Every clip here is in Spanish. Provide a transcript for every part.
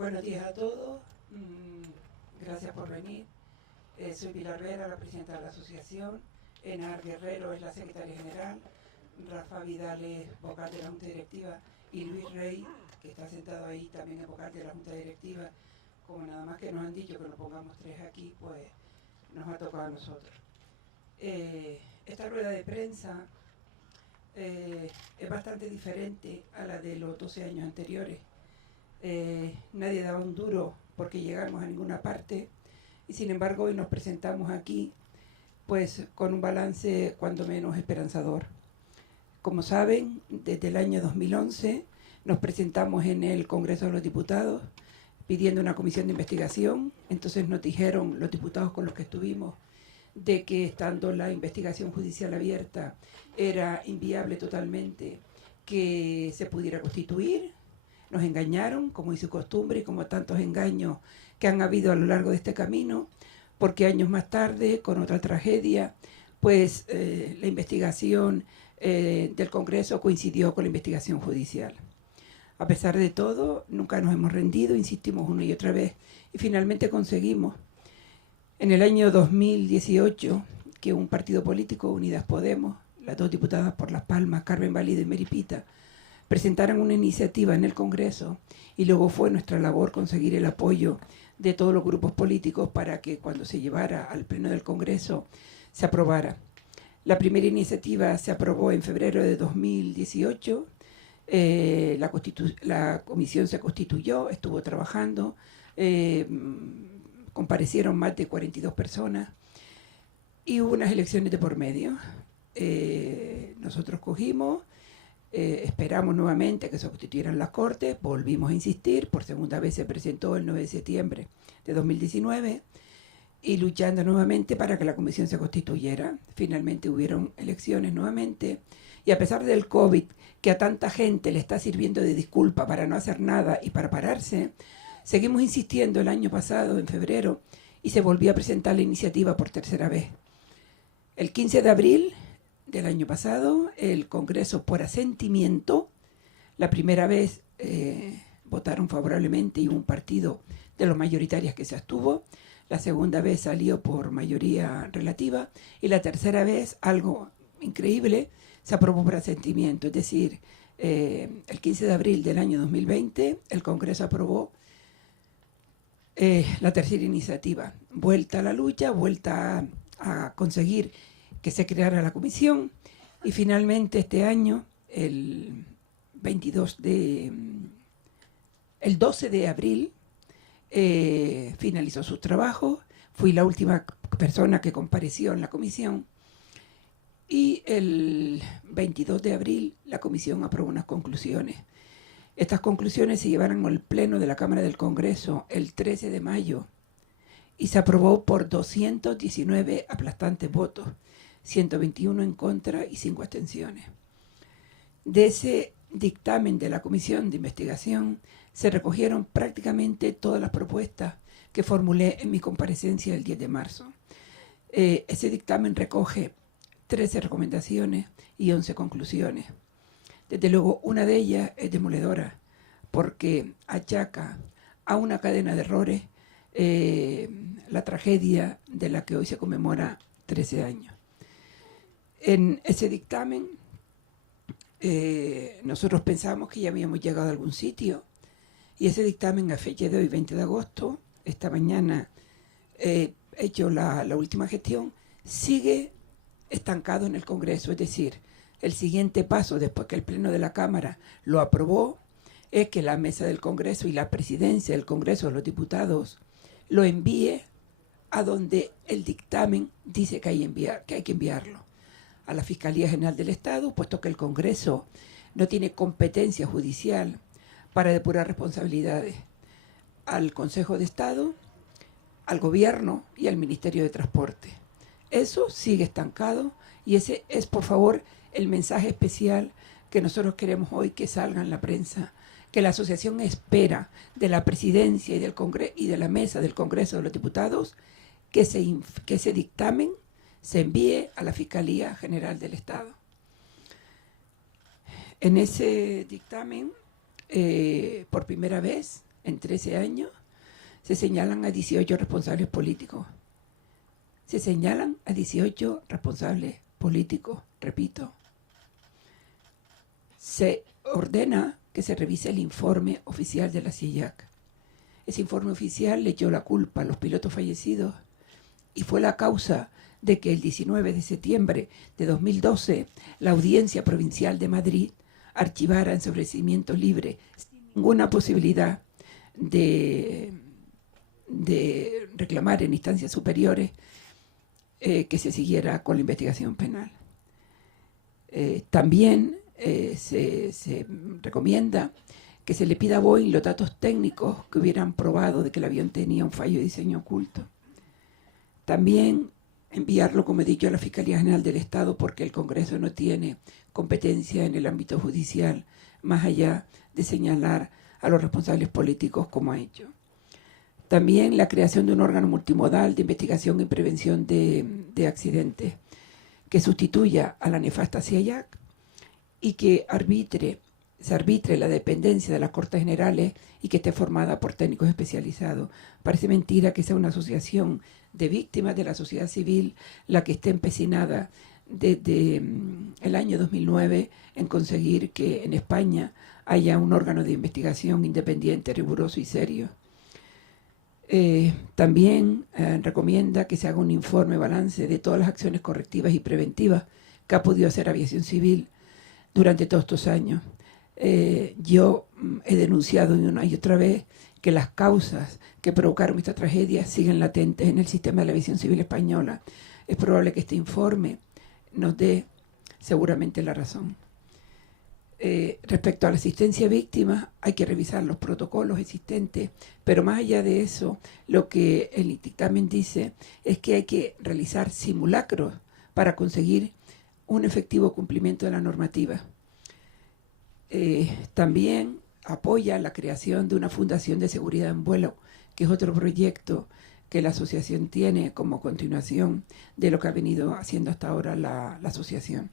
Buenos días a todos. Gracias por venir. Soy Pilar Vera, la presidenta de la asociación. Enar Guerrero es la secretaria general. Rafa Vidal es vocal de la Junta Directiva. Y Luis Rey, que está sentado ahí, también es vocal de la Junta Directiva. Como nada más que nos han dicho que nos pongamos tres aquí, pues nos ha tocado a nosotros. Esta rueda de prensa es bastante diferente a la de los 12 años anteriores. Nadie daba un duro porque llegamos a ninguna parte y sin embargo hoy nos presentamos aquí pues con un balance cuando menos esperanzador. Como saben, desde el año 2011 nos presentamos en el Congreso de los Diputados pidiendo una comisión de investigación. Entonces nos dijeron los diputados con los que estuvimos de que estando la investigación judicial abierta era inviable totalmente que se pudiera constituir. Nos engañaron, como es su costumbre y como tantos engaños que han habido a lo largo de este camino, porque años más tarde, con otra tragedia, pues la investigación del Congreso coincidió con la investigación judicial. A pesar de todo, nunca nos hemos rendido, insistimos una y otra vez, y finalmente conseguimos, en el año 2018, que un partido político, Unidas Podemos, las dos diputadas por Las Palmas, Carmen Valido y Meripita, presentaron una iniciativa en el Congreso y luego fue nuestra labor conseguir el apoyo de todos los grupos políticos para que cuando se llevara al Pleno del Congreso se aprobara. La primera iniciativa se aprobó en febrero de 2018, la comisión se constituyó, estuvo trabajando, comparecieron más de 42 personas y hubo unas elecciones de por medio. Nosotros cogimos, esperamos nuevamente que se constituyeran las Cortes, volvimos a insistir, por segunda vez se presentó el 9 de septiembre de 2019 y luchando nuevamente para que la comisión se constituyera. Finalmente hubieron elecciones nuevamente y a pesar del COVID, que a tanta gente le está sirviendo de disculpa para no hacer nada y para pararse, seguimos insistiendo el año pasado, en febrero, y se volvió a presentar la iniciativa por tercera vez. El 15 de abril del año pasado, el Congreso, por asentimiento, la primera vez votaron favorablemente y un partido de los mayoritarios que se abstuvo, la segunda vez salió por mayoría relativa y la tercera vez, algo increíble, se aprobó por asentimiento. Es decir, el 15 de abril del año 2020, el Congreso aprobó la tercera iniciativa. Vuelta a la lucha, vuelta a conseguir que se creara la comisión y finalmente este año, el 12 de abril, finalizó sus trabajos. Fui la última persona que compareció en la comisión y el 22 de abril la comisión aprobó unas conclusiones. Estas conclusiones se llevaron al Pleno de la Cámara del Congreso el 13 de mayo y se aprobó por 219 aplastantes votos, 121 en contra y 5 abstenciones. De ese dictamen de la Comisión de Investigación se recogieron prácticamente todas las propuestas que formulé en mi comparecencia el 10 de marzo. Ese dictamen recoge 13 recomendaciones y 11 conclusiones. Desde luego, una de ellas es demoledora porque achaca a una cadena de errores la tragedia de la que hoy se conmemora 13 años. En ese dictamen nosotros pensamos que ya habíamos llegado a algún sitio y ese dictamen a fecha de hoy, 20 de agosto, esta mañana hecho la última gestión, sigue estancado en el Congreso. Es decir, el siguiente paso después que el Pleno de la Cámara lo aprobó es que la mesa del Congreso y la presidencia del Congreso de los Diputados lo envíe a donde el dictamen dice que hay que enviarlo, a la Fiscalía General del Estado, puesto que el Congreso no tiene competencia judicial para depurar responsabilidades, al Consejo de Estado, al Gobierno y al Ministerio de Transporte. Eso sigue estancado y ese es, por favor, el mensaje especial que nosotros queremos hoy que salga en la prensa, que la asociación espera de la presidencia y del Congreso y de la mesa del Congreso de los Diputados que ese dictamen se envíe a la Fiscalía General del Estado. En ese dictamen, por primera vez, en 13 años, se señalan a 18 responsables políticos. Se señalan a 18 responsables políticos, repito. Se ordena que se revise el informe oficial de la CIEJAC. Ese informe oficial le echó la culpa a los pilotos fallecidos y fue la causa de que el 19 de septiembre de 2012 la Audiencia Provincial de Madrid archivara en sobreseimiento libre, sin ninguna posibilidad de reclamar en instancias superiores, que se siguiera con la investigación penal. También se recomienda que se le pida a Boeing los datos técnicos que hubieran probado de que el avión tenía un fallo de diseño oculto. También enviarlo, como he dicho, a la Fiscalía General del Estado, porque el Congreso no tiene competencia en el ámbito judicial, más allá de señalar a los responsables políticos como ha hecho. También la creación de un órgano multimodal de investigación y prevención de accidentes que sustituya a la nefasta CIEJAC y que se arbitre la dependencia de las Cortes Generales y que esté formada por técnicos especializados. Parece mentira que sea una asociación de víctimas de la sociedad civil la que esté empecinada desde el año 2009 en conseguir que en España haya un órgano de investigación independiente, riguroso y serio. También recomienda que se haga un informe balance de todas las acciones correctivas y preventivas que ha podido hacer Aviación Civil durante todos estos años. Yo he denunciado una y otra vez que las causas que provocaron esta tragedia siguen latentes en el sistema de la aviación civil española. Es probable que este informe nos dé seguramente la razón. Respecto a la asistencia a víctimas, hay que revisar los protocolos existentes, pero más allá de eso, lo que el dictamen dice es que hay que realizar simulacros para conseguir un efectivo cumplimiento de la normativa. También apoya la creación de una fundación de seguridad en vuelo, que es otro proyecto que la asociación tiene como continuación de lo que ha venido haciendo hasta ahora la asociación.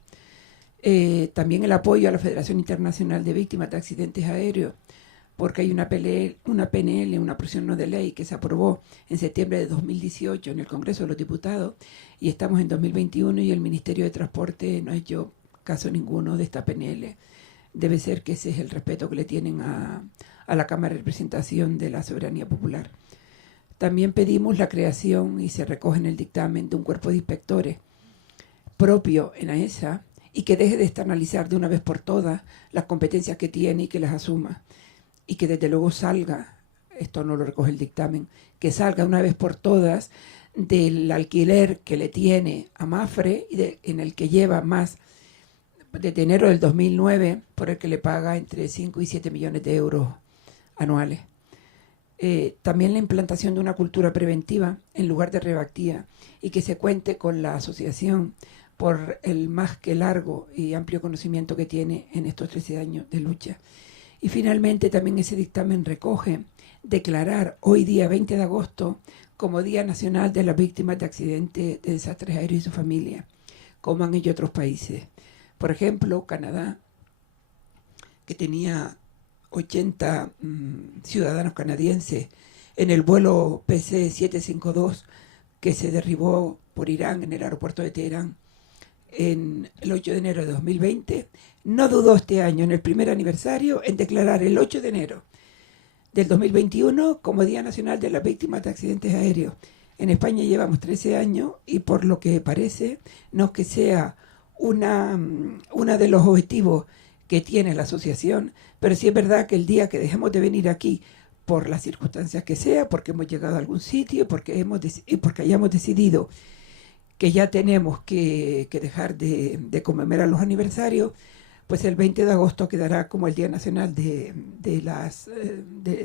También el apoyo a la Federación Internacional de Víctimas de Accidentes Aéreos, porque hay una PNL, una proposición no de ley que se aprobó en septiembre de 2018 en el Congreso de los Diputados y estamos en 2021 y el Ministerio de Transporte no ha hecho caso ninguno de esta PNL. Debe ser que ese es el respeto que le tienen a la Cámara de Representación de la Soberanía Popular. También pedimos la creación, y se recoge en el dictamen, de un cuerpo de inspectores propio en AESA y que deje de externalizar de una vez por todas las competencias que tiene y que las asuma. Y que desde luego salga, esto no lo recoge el dictamen, que salga una vez por todas del alquiler que le tiene a Mafre y en el que lleva más desde enero del 2009, por el que le paga entre 5 y 7 millones de euros anuales. También la implantación de una cultura preventiva en lugar de reactiva y que se cuente con la asociación por el más que largo y amplio conocimiento que tiene en estos 13 años de lucha. Y finalmente también ese dictamen recoge declarar hoy día 20 de agosto como Día Nacional de las Víctimas de Accidentes de Desastres Aéreos y su familia, como han hecho otros países. Por ejemplo, Canadá, que tenía 80 ciudadanos canadienses en el vuelo PC-752 que se derribó por Irán en el aeropuerto de Teherán en el 8 de enero de 2020, no dudó este año, en el primer aniversario, en declarar el 8 de enero del 2021 como Día Nacional de las Víctimas de Accidentes Aéreos. En España llevamos 13 años y por lo que parece, no es que sea una de los objetivos que tiene la asociación, pero sí es verdad que el día que dejemos de venir aquí por las circunstancias que sea, porque hemos llegado a algún sitio, porque hayamos decidido que ya tenemos que dejar de conmemorar los aniversarios, pues el 20 de agosto quedará como el Día Nacional de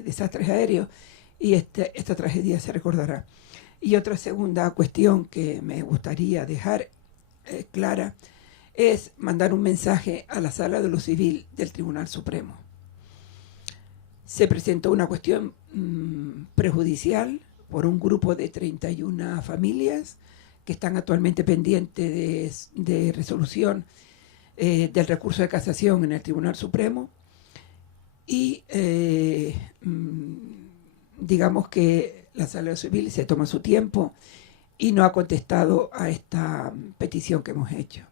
Desastres Aéreos y esta tragedia se recordará. Y otra segunda cuestión que me gustaría dejar clara es mandar un mensaje a la Sala de lo Civil del Tribunal Supremo. Se presentó una cuestión prejudicial por un grupo de 31 familias que están actualmente pendientes de resolución del recurso de casación en el Tribunal Supremo y digamos que la Sala Civil se toma su tiempo y no ha contestado a esta petición que hemos hecho.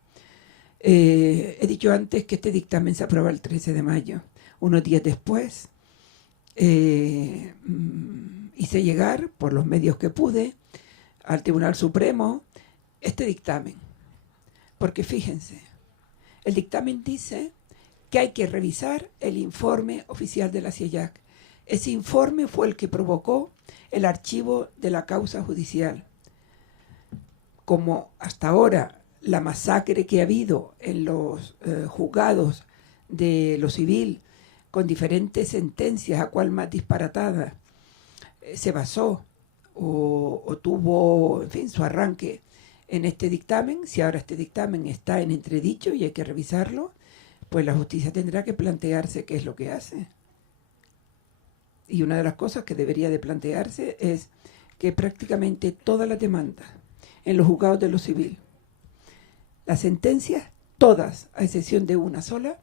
He dicho antes que este dictamen se aprueba el 13 de mayo. Unos días después hice llegar, por los medios que pude, al Tribunal Supremo este dictamen. Porque fíjense, el dictamen dice que hay que revisar el informe oficial de la CIEJAC. Ese informe fue el que provocó el archivo de la causa judicial. Como hasta ahora la masacre que ha habido en los juzgados de lo civil, con diferentes sentencias, a cual más disparatada, se basó o tuvo, en fin, su arranque en este dictamen. Si ahora este dictamen está en entredicho y hay que revisarlo, pues la justicia tendrá que plantearse qué es lo que hace. Y una de las cosas que debería de plantearse es que prácticamente todas las demandas en los juzgados de lo civil, las sentencias, todas, a excepción de una sola,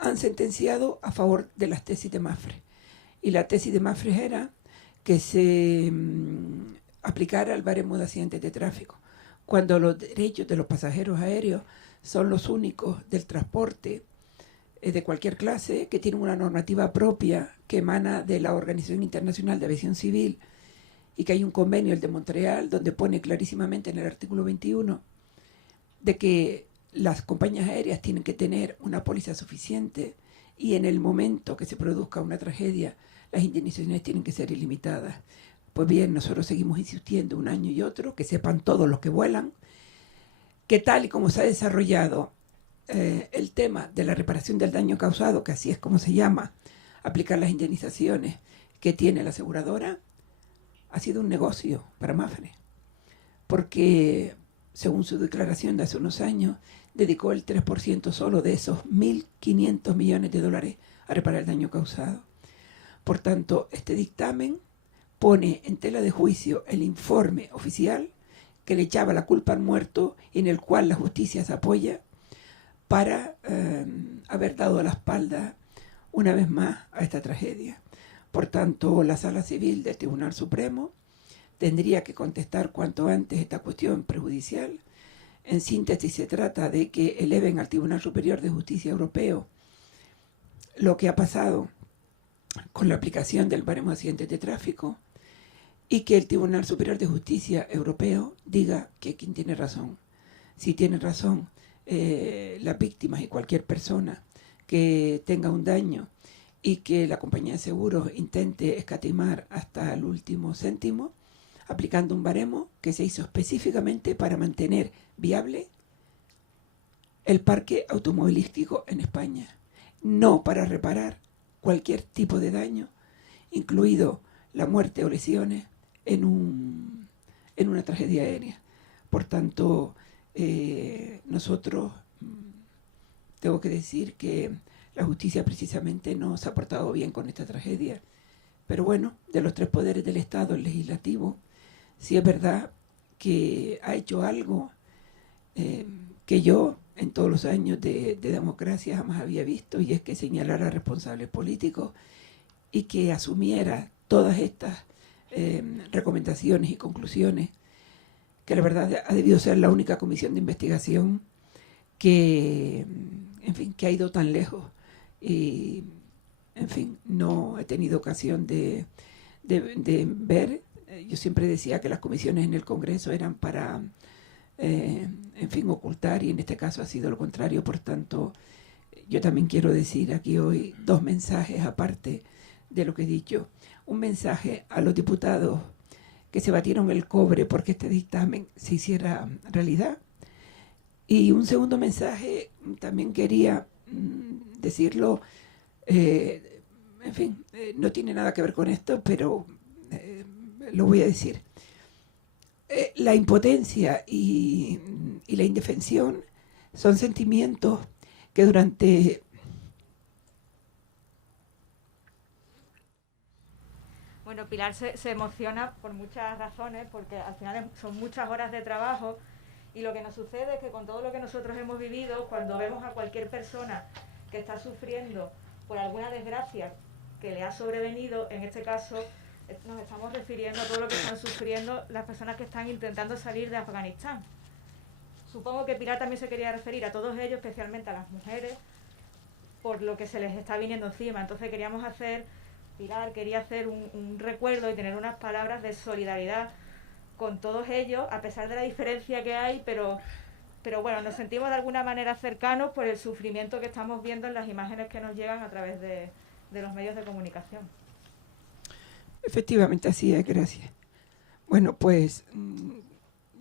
han sentenciado a favor de las tesis de Mapfre. Y la tesis de Mapfre era que se aplicara el baremo de accidentes de tráfico, cuando los derechos de los pasajeros aéreos son los únicos del transporte de cualquier clase que tienen una normativa propia que emana de la Organización Internacional de Aviación Civil, y que hay un convenio, el de Montreal, donde pone clarísimamente en el artículo 21 de que las compañías aéreas tienen que tener una póliza suficiente y en el momento que se produzca una tragedia, las indemnizaciones tienen que ser ilimitadas. Pues bien, nosotros seguimos insistiendo un año y otro, que sepan todos los que vuelan, que tal y como se ha desarrollado el tema de la reparación del daño causado, que así es como se llama, aplicar las indemnizaciones que tiene la aseguradora, ha sido un negocio para Mapfre, porque según su declaración de hace unos años, dedicó el 3% solo de esos 1.500 millones de dólares a reparar el daño causado. Por tanto, este dictamen pone en tela de juicio el informe oficial que le echaba la culpa al muerto y en el cual la justicia se apoya para haber dado la espalda una vez más a esta tragedia. Por tanto, la Sala Civil del Tribunal Supremo tendría que contestar cuanto antes esta cuestión prejudicial. En síntesis, se trata de que eleven al Tribunal Superior de Justicia Europeo lo que ha pasado con la aplicación del baremo de accidentes de tráfico y que el Tribunal Superior de Justicia Europeo diga que quien tiene razón. Si tiene razón las víctimas y cualquier persona que tenga un daño y que la compañía de seguros intente escatimar hasta el último céntimo, aplicando un baremo que se hizo específicamente para mantener viable el parque automovilístico en España, no para reparar cualquier tipo de daño, incluido la muerte o lesiones en una tragedia aérea. Por tanto, nosotros, tengo que decir que la justicia precisamente no se ha portado bien con esta tragedia. Pero bueno, de los tres poderes del Estado, el legislativo, sí es verdad que ha hecho algo que yo en todos los años de democracia jamás había visto, y es que señalara a responsables políticos y que asumiera todas estas recomendaciones y conclusiones, que la verdad ha debido ser la única comisión de investigación que, en fin, que ha ido tan lejos. Y, en fin, no he tenido ocasión de ver. Yo siempre decía que las comisiones en el Congreso eran para, en fin, ocultar, y en este caso ha sido lo contrario. Por tanto, yo también quiero decir aquí hoy dos mensajes aparte de lo que he dicho. Un mensaje a los diputados que se batieron el cobre porque este dictamen se hiciera realidad. Y un segundo mensaje, también quería decirlo, en fin, no tiene nada que ver con esto, pero lo voy a decir. La impotencia y la indefensión son sentimientos que durante... Bueno, Pilar se emociona por muchas razones, porque al final son muchas horas de trabajo, y lo que nos sucede es que con todo lo que nosotros hemos vivido, cuando vemos a cualquier persona que está sufriendo por alguna desgracia que le ha sobrevenido, en este caso nos estamos refiriendo a todo lo que están sufriendo las personas que están intentando salir de Afganistán. Supongo que Pilar también se quería referir a todos ellos, especialmente a las mujeres, por lo que se les está viniendo encima. Entonces Pilar quería hacer un recuerdo y tener unas palabras de solidaridad con todos ellos, a pesar de la diferencia que hay, pero bueno, nos sentimos de alguna manera cercanos por el sufrimiento que estamos viendo en las imágenes que nos llegan a través de los medios de comunicación. Efectivamente, así es, gracias. Bueno, pues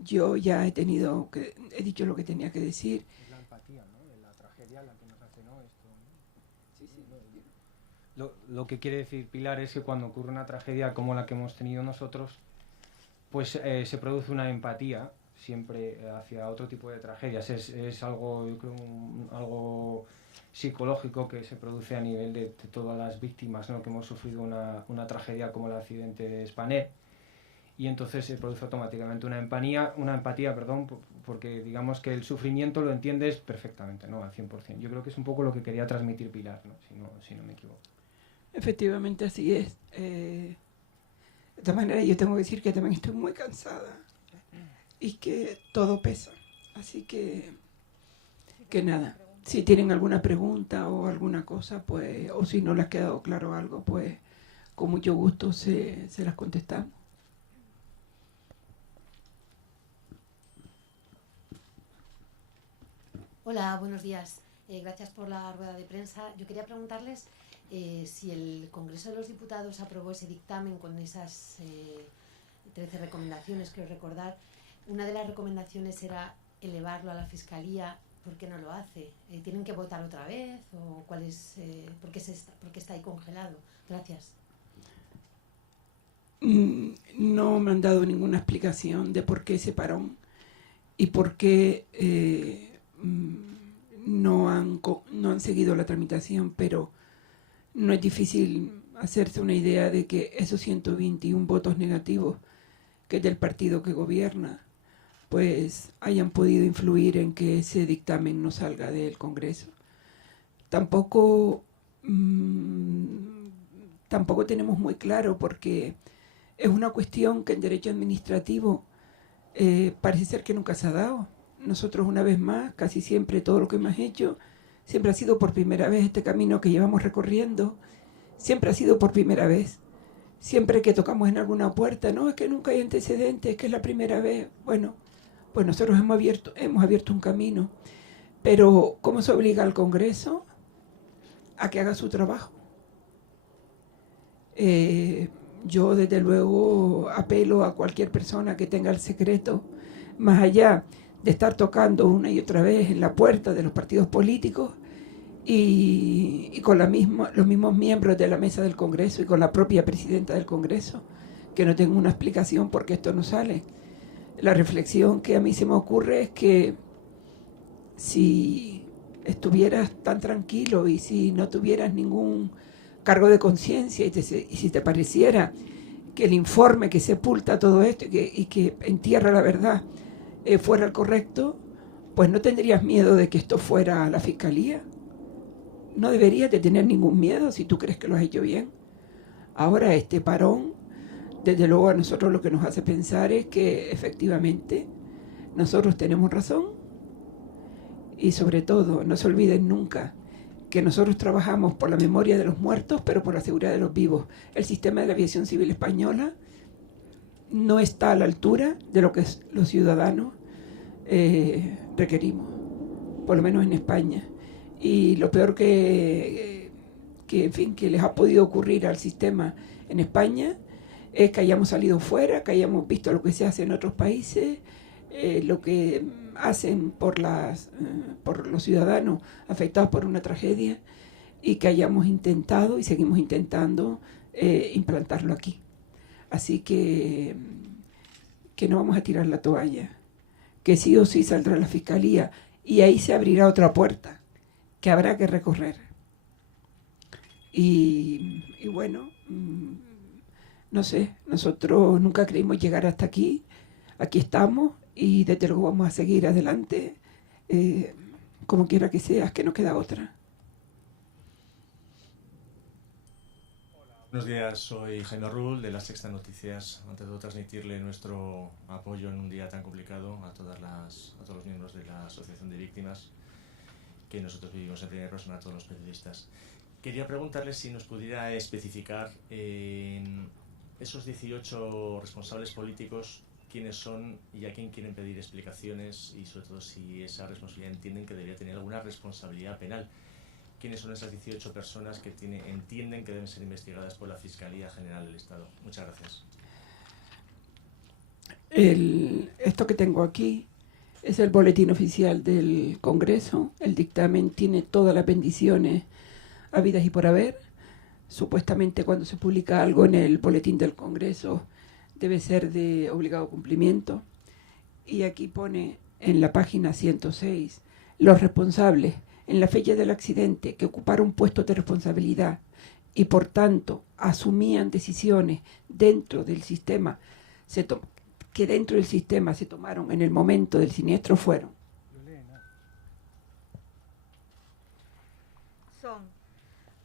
yo ya he dicho lo que tenía que decir. Es la empatía, ¿no? De la tragedia la que nos hace, ¿no? Esto, ¿no? Sí, sí. Lo que quiere decir Pilar es que cuando ocurre una tragedia como la que hemos tenido nosotros, pues se produce una empatía siempre hacia otro tipo de tragedias. Es algo, yo creo, algo psicológico que se produce a nivel de todas las víctimas, ¿no? Que hemos sufrido una tragedia como el accidente de Spanair, y entonces se produce automáticamente una empatía, porque digamos que el sufrimiento lo entiendes perfectamente, ¿no? Al 100%. Yo creo que es un poco lo que quería transmitir Pilar, ¿no? Si no me equivoco. Efectivamente, así es. De todas maneras, yo tengo que decir que también estoy muy cansada y que todo pesa. Así que nada. Si tienen alguna pregunta o alguna cosa, pues, o si no les ha quedado claro algo, pues con mucho gusto se las contestamos. Hola, buenos días. Gracias por la rueda de prensa. Yo quería preguntarles si el Congreso de los Diputados aprobó ese dictamen con esas 13 recomendaciones, creo recordar. Una de las recomendaciones era elevarlo a la Fiscalía. ¿Por qué no lo hace? ¿Tienen que votar otra vez? ¿O por qué está ahí congelado? Gracias. No me han dado ninguna explicación de por qué ese parón y por qué no han seguido la tramitación, pero no es difícil hacerse una idea de que esos 121 votos negativos, que es del partido que gobierna, pues hayan podido influir en que ese dictamen no salga del Congreso. Tampoco tenemos muy claro, porque es una cuestión que en derecho administrativo parece ser que nunca se ha dado. Nosotros, una vez más, casi siempre todo lo que hemos hecho, siempre ha sido por primera vez. Este camino que llevamos recorriendo, siempre ha sido por primera vez. Siempre que tocamos en alguna puerta, no, es que nunca hay antecedentes, es que es la primera vez. Bueno, pues nosotros hemos abierto un camino. Pero ¿cómo se obliga al Congreso a que haga su trabajo? Yo, desde luego, apelo a cualquier persona que tenga el secreto, más allá de estar tocando una y otra vez en la puerta de los partidos políticos y con los mismos miembros de la mesa del Congreso y con la propia presidenta del Congreso, que no tengo una explicación por qué esto no sale. La reflexión que a mí se me ocurre es que si estuvieras tan tranquilo y si no tuvieras ningún cargo de conciencia y si te pareciera que el informe que sepulta todo esto y que entierra la verdad fuera el correcto, pues no tendrías miedo de que esto fuera a la Fiscalía. No deberías de tener ningún miedo si tú crees que lo has hecho bien. Ahora, este parón, desde luego a nosotros lo que nos hace pensar es que efectivamente nosotros tenemos razón, y sobre todo no se olviden nunca que nosotros trabajamos por la memoria de los muertos, pero por la seguridad de los vivos. El sistema de la aviación civil española no está a la altura de lo que los ciudadanos requerimos, por lo menos en España. Y lo peor que les ha podido ocurrir al sistema en España es que hayamos salido fuera, que hayamos visto lo que se hace en otros países, lo que hacen por los ciudadanos afectados por una tragedia, y que hayamos intentado y seguimos intentando implantarlo aquí. Así que no vamos a tirar la toalla, que sí o sí saldrá la Fiscalía y ahí se abrirá otra puerta que habrá que recorrer. Y bueno, no sé, nosotros nunca creímos llegar hasta aquí. Aquí estamos y desde luego vamos a seguir adelante, como quiera que sea, que no queda otra. Buenos días, soy Jaime Rull de La Sexta Noticias. Ante todo, transmitirle nuestro apoyo en un día tan complicado a todos los miembros de la Asociación de Víctimas que nosotros vivimos en primera persona, a todos los periodistas. Quería preguntarle si nos pudiera especificar en esos 18 responsables políticos quiénes son y a quién quieren pedir explicaciones, y sobre todo si esa responsabilidad entienden que debería tener alguna responsabilidad penal. ¿Quiénes son esas 18 personas que entienden que deben ser investigadas por la Fiscalía General del Estado? Muchas gracias. Esto que tengo aquí es el boletín oficial del Congreso. El dictamen tiene todas las bendiciones habidas y por haber. Supuestamente cuando se publica algo en el boletín del Congreso debe ser de obligado cumplimiento. Y aquí pone en la página 106 los responsables en la fecha del accidente que ocuparon puestos de responsabilidad y por tanto asumían decisiones dentro del sistema, que dentro del sistema se tomaron en el momento del siniestro fueron. Son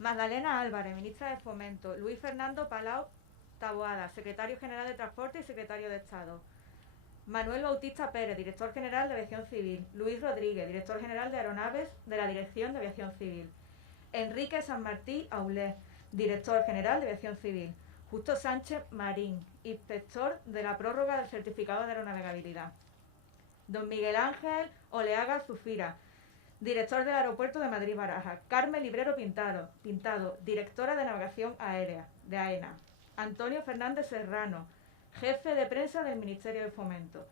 Magdalena Álvarez, ministra de Fomento; Luis Fernando Palau Taboada, secretario general de Transporte y secretario de Estado; Manuel Bautista Pérez, director general de Aviación Civil; Luis Rodríguez, director general de Aeronaves de la Dirección de Aviación Civil; Enrique San Martí Aulé, director general de Aviación Civil; Justo Sánchez Marín, inspector de la prórroga del certificado de aeronavegabilidad; don Miguel Ángel Oleaga Zufira, director del Aeropuerto de Madrid-Barajas; Carmen Librero Pintado, directora de Navegación Aérea de AENA; Antonio Fernández Serrano, jefe de prensa del Ministerio de Fomento;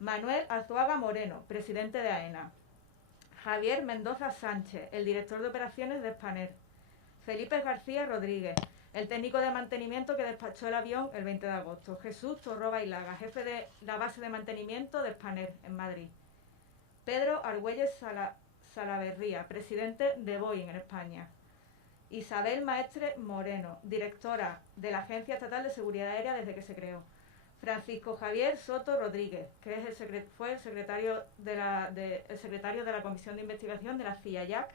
Manuel Arzuaga Moreno, presidente de AENA; Javier Mendoza Sánchez, el director de operaciones de Spanair; Felipe García Rodríguez, el técnico de mantenimiento que despachó el avión el 20 de agosto; Jesús Torró Bailaga, jefe de la base de mantenimiento de Spanair en Madrid; Pedro Argüelles Salaverría, presidente de Boeing en España; Isabel Maestre Moreno, directora de la Agencia Estatal de Seguridad Aérea desde que se creó; Francisco Javier Soto Rodríguez, que es fue el secretario de la Comisión de Investigación de la CIA-JAC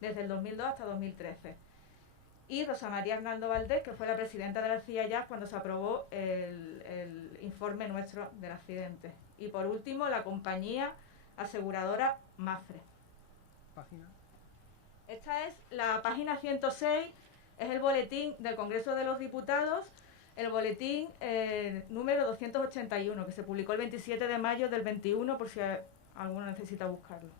desde el 2002 hasta 2013; y Rosa María Arnaldo Valdés, que fue la presidenta de la CIA-JAC cuando se aprobó el informe nuestro del accidente; y por último la compañía aseguradora Mafre. ¿Página? Esta es la página 106, es el boletín del Congreso de los Diputados, el boletín número 281, que se publicó el 27 de mayo del 21, por si alguno necesita buscarlo.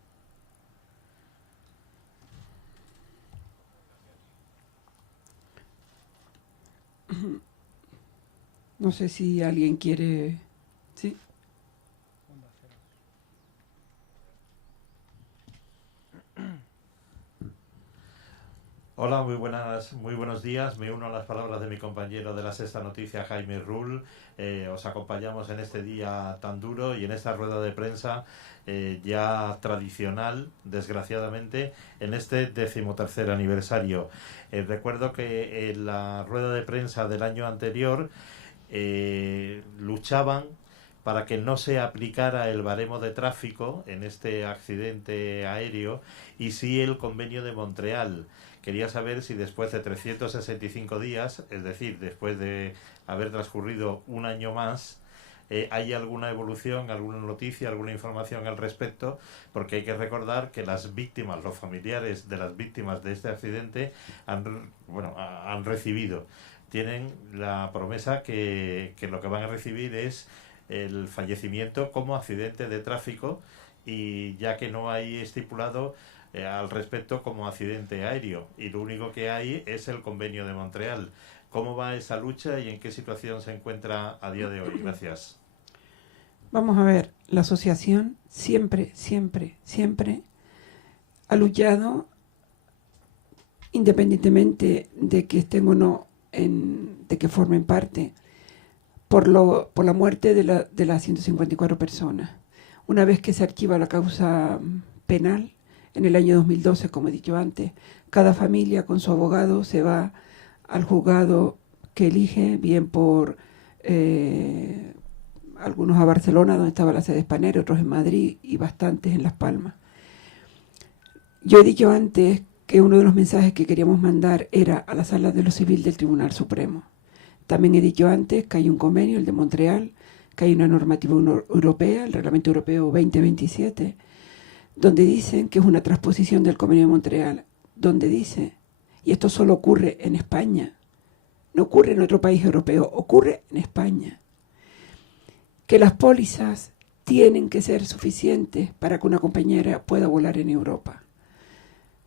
No sé si alguien quiere... ¿Sí? Hola, muy buenos días. Me uno a las palabras de mi compañero de La Sexta Noticia, Jaime Rull. Os acompañamos en este día tan duro y en esta rueda de prensa ya tradicional, desgraciadamente, en este 13º aniversario. Recuerdo que en la rueda de prensa del año anterior luchaban para que no se aplicara el baremo de tráfico en este accidente aéreo y sí el convenio de Montreal. Quería saber si después de 365 días, es decir, después de haber transcurrido un año más, hay alguna evolución, alguna noticia, alguna información al respecto, porque hay que recordar que las víctimas, los familiares de las víctimas de este accidente han recibido, tienen la promesa que lo que van a recibir es el fallecimiento como accidente de tráfico, y ya que no hay estipulado al respecto como accidente aéreo, y lo único que hay es el convenio de Montreal. ¿Cómo va esa lucha y en qué situación se encuentra a día de hoy? Gracias. Vamos a ver, la asociación siempre ha luchado, independientemente de que estén o no, de que formen parte, por la muerte de las 154 personas. Una vez que se archiva la causa penal, en el año 2012, como he dicho antes, cada familia con su abogado se va al juzgado que elige, bien por algunos a Barcelona, donde estaba la sede de Spanair, otros en Madrid y bastantes en Las Palmas. Yo he dicho antes que uno de los mensajes que queríamos mandar era a la Sala de lo Civil del Tribunal Supremo. También he dicho antes que hay un convenio, el de Montreal, que hay una normativa europea, el Reglamento Europeo 2027, donde dicen que es una transposición del Convenio de Montreal, donde dice, y esto solo ocurre en España, no ocurre en otro país europeo, ocurre en España, que las pólizas tienen que ser suficientes para que una compañía aérea pueda volar en Europa.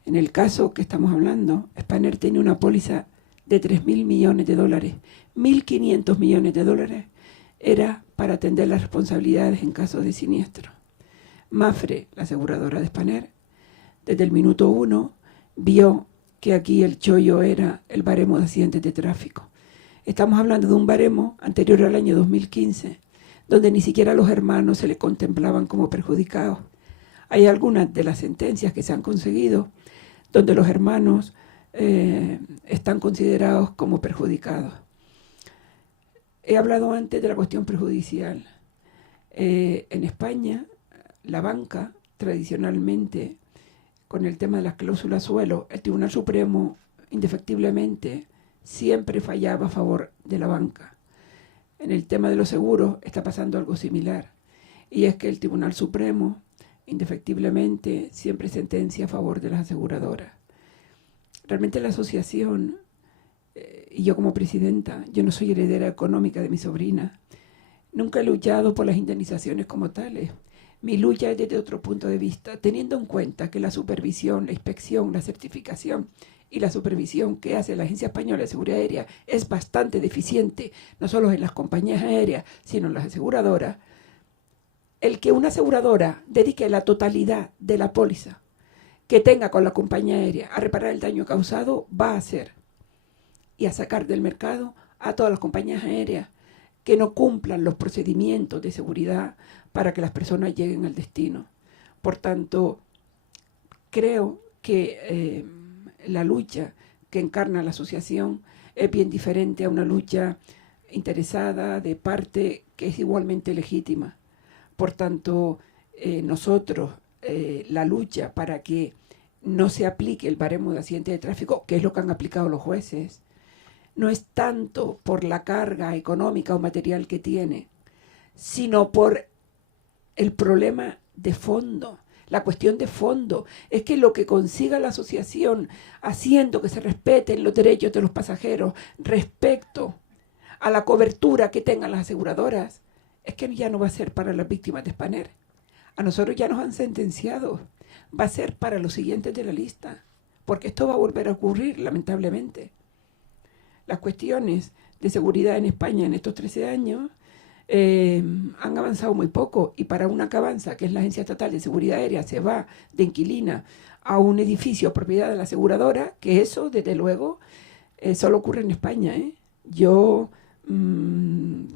En el caso que estamos hablando, Spanair tiene una póliza de 3.000 millones de dólares. 1.500 millones de dólares era para atender las responsabilidades en caso de siniestro. Mapfre, la aseguradora de Spanair, desde el minuto 1 vio que aquí el chollo era el baremo de accidentes de tráfico. Estamos hablando de un baremo anterior al año 2015, donde ni siquiera a los hermanos se le contemplaban como perjudicados. Hay algunas de las sentencias que se han conseguido donde los hermanos están considerados como perjudicados. He hablado antes de la cuestión prejudicial. En España, la banca, tradicionalmente, con el tema de las cláusulas suelo, el Tribunal Supremo, indefectiblemente, siempre fallaba a favor de la banca. En el tema de los seguros está pasando algo similar, y es que el Tribunal Supremo, indefectiblemente, siempre sentencia a favor de las aseguradoras. Realmente la asociación, y yo como presidenta, yo no soy heredera económica de mi sobrina, nunca he luchado por las indemnizaciones como tales. Mi lucha es desde otro punto de vista, teniendo en cuenta que la supervisión, la inspección, la certificación y la supervisión que hace la Agencia Española de Seguridad Aérea es bastante deficiente, no solo en las compañías aéreas, sino en las aseguradoras. El que una aseguradora dedique la totalidad de la póliza que tenga con la compañía aérea a reparar el daño causado, va a hacer y a sacar del mercado a todas las compañías aéreas que no cumplan los procedimientos de seguridad para que las personas lleguen al destino. Por tanto, creo que la lucha que encarna la asociación es bien diferente a una lucha interesada de parte que es igualmente legítima. Por tanto, nosotros, la lucha para que no se aplique el baremo de accidentes de tráfico, que es lo que han aplicado los jueces, no es tanto por la carga económica o material que tiene, sino por el problema de fondo. La cuestión de fondo es que lo que consiga la asociación haciendo que se respeten los derechos de los pasajeros respecto a la cobertura que tengan las aseguradoras, es que ya no va a ser para las víctimas de Spanair. A nosotros ya nos han sentenciado. Va a ser para los siguientes de la lista, porque esto va a volver a ocurrir, lamentablemente. Las cuestiones de seguridad en España en estos 13 años han avanzado muy poco, y para una que avanza, que es la Agencia Estatal de Seguridad Aérea, se va de inquilina a un edificio propiedad de la aseguradora, que eso, desde luego, solo ocurre en España. Yo,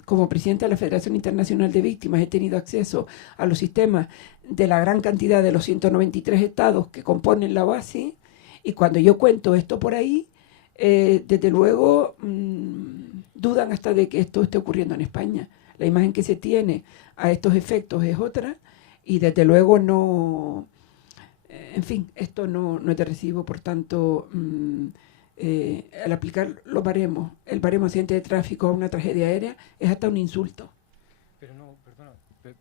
como presidenta de la Federación Internacional de Víctimas, he tenido acceso a los sistemas de la gran cantidad de los 193 estados que componen la OASI, y cuando yo cuento esto por ahí, desde luego dudan hasta de que esto esté ocurriendo en España. La imagen que se tiene a estos efectos es otra, y desde luego no, en fin, esto no es de recibo. Por tanto, al aplicar los baremos, el baremo de accidente de tráfico a una tragedia aérea, es hasta un insulto.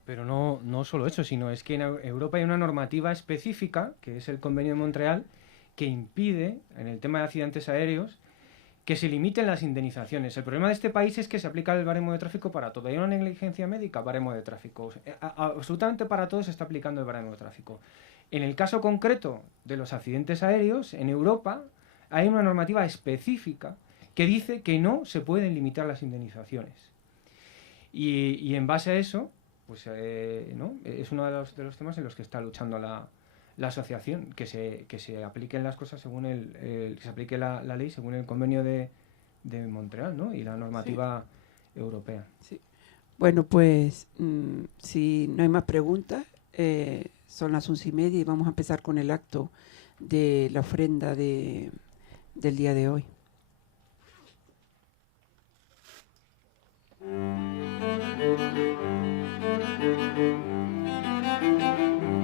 Pero no solo eso, sino es que en Europa hay una normativa específica, que es el Convenio de Montreal, que impide, en el tema de accidentes aéreos, que se limiten las indemnizaciones. El problema de este país es que se aplica el baremo de tráfico para todo. Hay una negligencia médica, baremo de tráfico. Absolutamente para todo se está aplicando el baremo de tráfico. En el caso concreto de los accidentes aéreos, en Europa hay una normativa específica que dice que no se pueden limitar las indemnizaciones. Y en base a eso, pues ¿no? Es uno de los temas en los que está luchando la asociación, que se apliquen las cosas según que se aplique la ley según el convenio de Montreal, ¿no? Y la normativa europea. Sí. Bueno, pues si no hay más preguntas, son las 11:30 y vamos a empezar con el acto de la ofrenda del día de hoy.